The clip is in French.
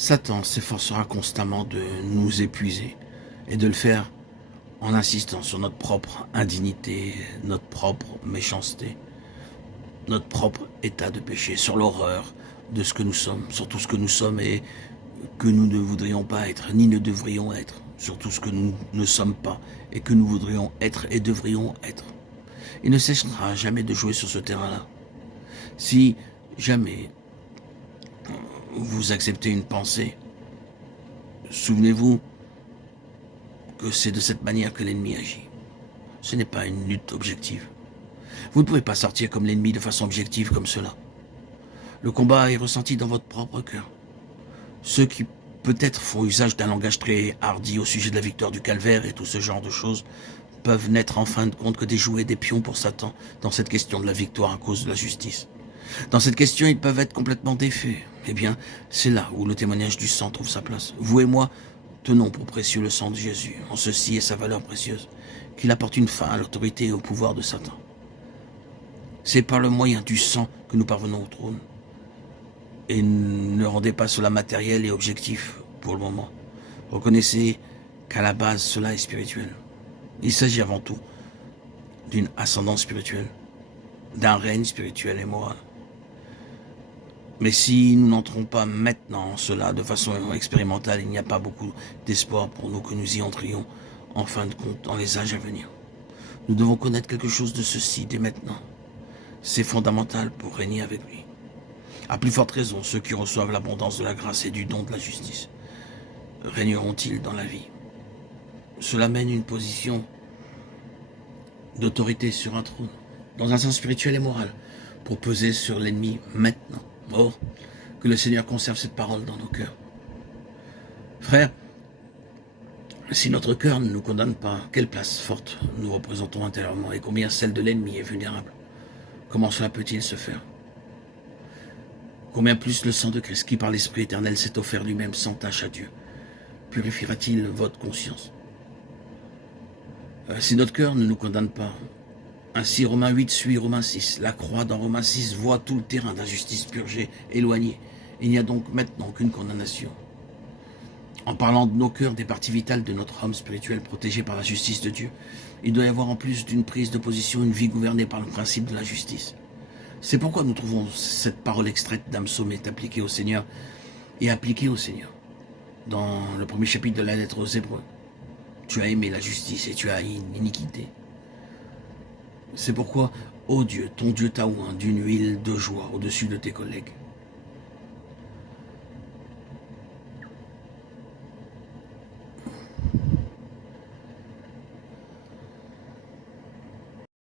Satan s'efforcera constamment de nous épuiser et de le faire en insistant sur notre propre indignité, notre propre méchanceté, notre propre état de péché, sur l'horreur de ce que nous sommes, sur tout ce que nous sommes et que nous ne voudrions pas être, ni ne devrions être, sur tout ce que nous ne sommes pas et que nous voudrions être et devrions être. Il ne cessera jamais de jouer sur ce terrain-là. Si jamais vous acceptez une pensée, souvenez-vous que c'est de cette manière que l'ennemi agit. Ce n'est pas une lutte objective. Vous ne pouvez pas sortir comme l'ennemi de façon objective comme cela. Le combat est ressenti dans votre propre cœur. Ceux qui peut-être font usage d'un langage très hardi au sujet de la victoire du calvaire et tout ce genre de choses peuvent n'être en fin de compte que des jouets, des pions pour Satan dans cette question de la victoire à cause de la justice. Dans cette question, ils peuvent être complètement défaits. Eh bien, c'est là où le témoignage du sang trouve sa place. Vous et moi tenons pour précieux le sang de Jésus, en ceci est sa valeur précieuse, qu'il apporte une fin à l'autorité et au pouvoir de Satan. C'est par le moyen du sang que nous parvenons au trône. Et ne rendez pas cela matériel et objectif pour le moment. Reconnaissez qu'à la base, cela est spirituel. Il s'agit avant tout d'une ascendance spirituelle, d'un règne spirituel et moral. Mais si nous n'entrons pas maintenant en cela de façon expérimentale, il n'y a pas beaucoup d'espoir pour nous que nous y entrions en fin de compte dans les âges à venir. Nous devons connaître quelque chose de ceci dès maintenant. C'est fondamental pour régner avec lui. À plus forte raison, ceux qui reçoivent l'abondance de la grâce et du don de la justice régneront-ils dans la vie. Cela mène une position d'autorité sur un trône, dans un sens spirituel et moral, pour peser sur l'ennemi maintenant. Oh, que le Seigneur conserve cette parole dans nos cœurs. Frères, si notre cœur ne nous condamne pas, quelle place forte nous représentons intérieurement et combien celle de l'ennemi est vulnérable. Comment cela peut-il se faire? Combien plus le sang de Christ qui par l'Esprit éternel s'est offert lui-même sans tache à Dieu purifiera-t-il votre conscience? Si notre cœur ne nous condamne pas, ainsi Romains 8 suit Romains 6. La croix dans Romains 6 voit tout le terrain d'injustice purgé, éloigné. Il n'y a donc maintenant qu'une condamnation. En parlant de nos cœurs, des parties vitales de notre homme spirituel protégé par la justice de Dieu, il doit y avoir en plus d'une prise de position une vie gouvernée par le principe de la justice. C'est pourquoi nous trouvons cette parole extraite d'un psaume appliquée au Seigneur et appliquée au Seigneur. Dans le premier chapitre de la lettre aux Hébreux, tu as aimé la justice et tu as haï l'iniquité. C'est pourquoi, ô Dieu, ton Dieu t'a oint d'une huile de joie au-dessus de tes collègues.